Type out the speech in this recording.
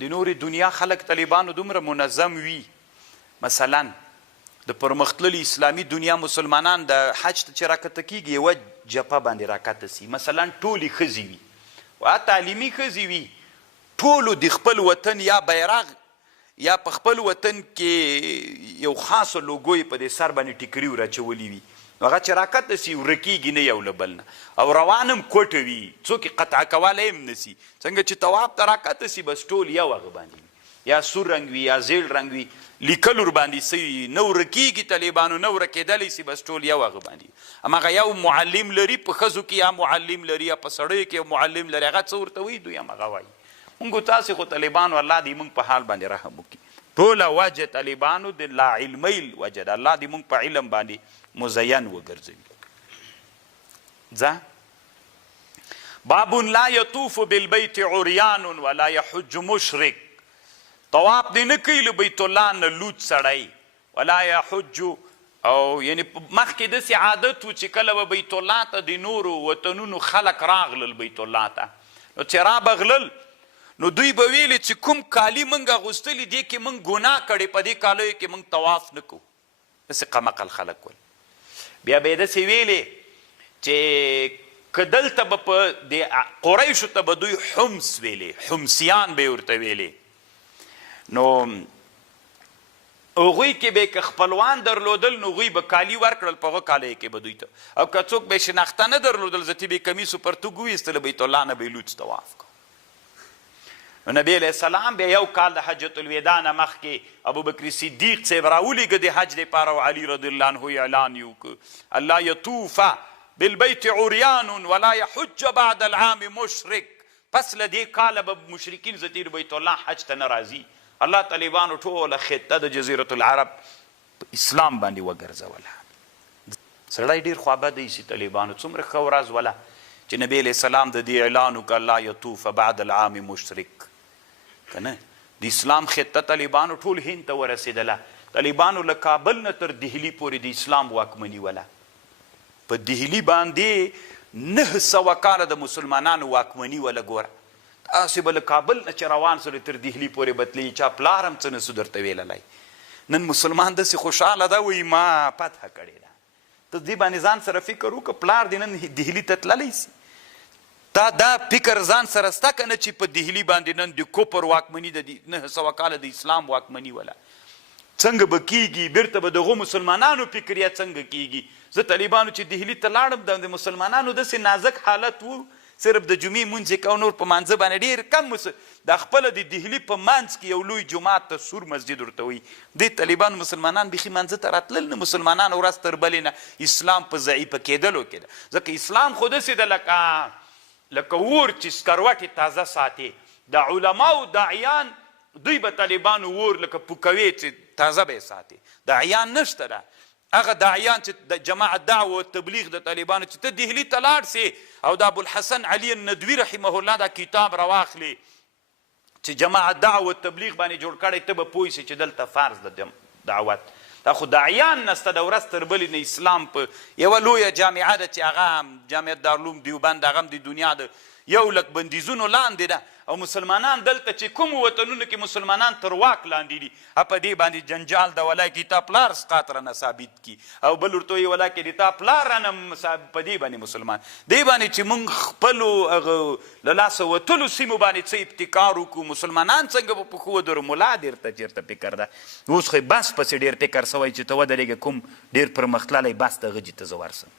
د نورې دنیا خلک طالبانو دومره منظم وي، مثلا د پرمختللي اسلامي دنیا مسلمانان د حج ته چې راکته کیږي یوه جپه باندې راکته سي، مثلا ټولې ښځې وي و تعلیمي ښځې وي، ټولو د خپل وطن یا بیرغ یا په خپل وطن کې یو خاصه لوګو یې په دې سر باندې ټیکري وراچولي وي، هغه چې راکته سي ورکیږي نه یو له بل نه، او روان هم کوټه وي، څوک یې قطع کولی هم نه سي، څنګه چې طواف ته راکته سي بس ټول یو هغه باندې وي، یا سور رنګ وي یا زیړ رنګ وي، لیکل ورباندې سوي نه ورکیږي طالبانو نه ورکېدلی سي، بس ټول یو هغه باندې هماغه یو معلم لري په ښځو کې، یا معلم لري یا په سړیو کې یو معلم لري، هغه څه ورته وایي دوی هماغه وایي. مونږ تاسې خو طالبانو الله دې مونږ په حال باندې رحم وکړي، ټوله وجه طالبانو د لا علمۍ وجه ده، الله دې مونږ په علم باندې مزین وګرځوي. ځه باب لا یطوف بالبیت عریان ولا یحج مشرک، طواف دې نه کوي له بیت الله نه لوڅ سړی، ولا یحج، او یعنی مخکې داسې عادت و چې کله به بیت الله ته د نورو وطنونو خلک راغلل بیت الله ته، نو چې رابغلل نو دوی به ویلې چې کوم کالي موږ اغوستلي دې کې موږ ګناه کړې، په دې کالیو کې موږ طواف نه کوو، داسې قمقل خلک ول. بیا به یې داسې ویلې چې که دلته به په د قریشو ته به دوی حمس ویلې، حمسیان به یې ورته ویلې، نو هغوی کې به که خپلوان درلودل نو هغوی به کالي ورکړل، په هغه کالیو کې به دوی ته، او که څوک به یې شناخته نه درلودل زتی به یې کمیس و پرتوګ وویستله بیت الله نه به یې لوڅ طواف کو. نو نبی علیه السلام بیا یو کال د حجة الوداع نه مخکې ابوبکر صدیق صاحب راولیږه د حج دپاره، او علي رضی الله عنه یې اعلان یې وکړ الله یطوف بالبیت عریان ولا یحج بعد العام مشرک، پس له دې کاله به مشرکین زتیر بیت الله حج ته نه راځي. الله طالبانو ټوله خطه د جزیرة العرب اسلام باندې وګرځوله. سړی ډېر خوابدی سي طالبانو، څومره ښه ورځ وله چې نبی علیه السلام د دې اعلان وکړه الله یطوف بعد العام مشرک، که نه د اسلام خطه طالبانو ټول هند ته ورسېدله، طالبانو له کابل نه تر دهلي پورې د اسلام واکمني وله، په دهلي باندې 900 کاله د مسلمانانو واکمني وله. ګوره تاسې به له کابل نه چې روان سولې تر دهلي پورې بتلې، چا پلار هم څه نسو درته ویللی. نن مسلمان داسې خوشحاله ده وایي ما فتحه کړې ده، ته دې باندې ځان سره فکر وکړه پلار دې نن دهلي ته تللی سي، تا دا فکر ځان سره سته که نه چې په دهلي باندې نن د کفر واکمني د 900 کاله د اسلام واکمني وله څنګه به کیږي، بیرته به دغو مسلمانانو فکریه څنګه کیږي. زه طالبانو چې دهلي ته لاړم د مسلمانانو داسې نازک حالت و، صرف د جمعې مونځ یې کو، نور په مانځه باندې ډېر کم دا خپله د دهلي په منځ کې یو لوی جومات ته سور مسجد ورته وایي، دې طالبانو مسلمانان بیخي مانځه ته راتلل نه، مسلمانان ورځ تر بلې نه اسلام په ضعیفه کېدلو کې ده، ځکه اسلام خو داسې ده لکه اور چې سکروټې تازه ساتي. د علماو داعیان دوی به طالبانو اور لکه پوکوي چې تازه به یې ساتي، داعیان نشته ده. هغه داعیان چې د جماعت دعوه و تبلیغ د طالبانو چې ته دهلي ته لاړ سي او د ابوالحسن علي الندوي رحمه الله دا کتاب راواخلي چې جماعت دعوه و تبلیغ باندې جوړ کړی، ته به پوه سي چې دلته فرض د دعوت. دا خو داعیان نسته، د ورځ تر بلې نه اسلام په یوه لویه جامعه ده چې هغه هم جامعه دارالعلوم دیوبند، هغه هم د دنیا د 100,000 بندیزونو لاندې ده، او مسلمانان دلته چې کومو وطنونو کې مسلمانان تر واک لاندې دي، په دې باندې جنجال ده ولا کې تا پلار سقاط رانه ثابت کی، او بل ورته وایي ولا کې تا پلار رانه په دې باندې مسلمان دې باندې چې موږ خپلو هغه له لاسه وتلو سیمو باندې څه ابتکار وکړو، مسلمانان څنګه به په پښو ودرو. ملا درته چېرته فکر ده، اوس خو یې بس پسې ډېر فکر سوی چې ته ودرېږه کوم ډېر پرمختللی بس دغه جي ته زه ورسم.